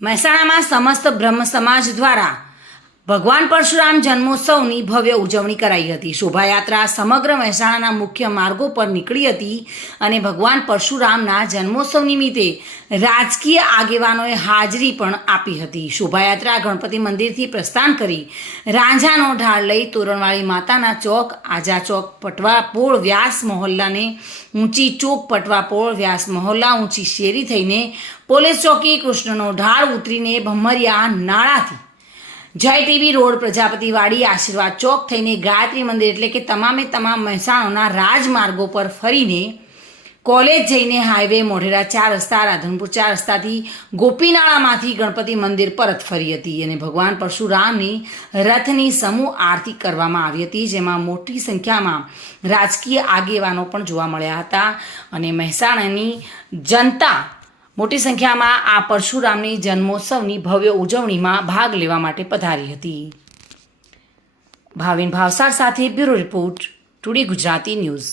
મહેસાણામાં સમસ્ત બ્રહ્મ સમાજ દ્વારા ભગવાન પરશુરામ જન્મોત્સવની ભવ્ય ઉજવણી કરાઈ હતી. શોભાયાત્રા સમગ્ર મહેસાણાના મુખ્ય માર્ગો પર નીકળી હતી અને ભગવાન પરશુરામના જન્મોત્સવ નિમિત્તે રાજકીય આગેવાનોએ હાજરી પણ આપી હતી. શોભાયાત્રા ગણપતિ મંદિરથી પ્રસ્થાન કરી રાંઝાનો ઢાળ લઈ તોરણવાળી માતાના ચોક, આજા ચોક, પટવાપોળ વ્યાસ મોહલ્લાને ઊંચી ચોક, પટવાપોળ વ્યાસ મોહલ્લા ઊંચી શેરી થઈને પોલીસ ચોકી, કૃષ્ણનો ઢાળ ઉતરીને ભમરિયા નાળાથી જય ટીવી રોડ, પ્રજાપતિવાડી, આશીર્વાદ ચોક થઈને ગાયત્રી મંદિર એટલે કે તમામે તમામ મહેસાણાના રાજમાર્ગો પર ફરીને કોલેજ જઈને હાઈવે, મોઢેરા 4 રસ્તા, રાધનપુર 4 રસ્તાથી ગોપીનાળામાંથી ગણપતિ મંદિર પરત ફરી હતી અને ભગવાન પરશુરામની રથની સમૂહ આરતી કરવામાં આવી હતી, જેમાં મોટી સંખ્યામાં રાજકીય આગેવાનો પણ જોવા મળ્યા હતા અને મહેસાણાની જનતા મોટી સંખ્યામાં આ પરશુરામની જન્મોત્સવની ભવ્ય ઉજવણીમાં ભાગ લેવા માટે પધારી હતી. ભાવિન ભાવસાર સાથે bureau report, today Gujarati news.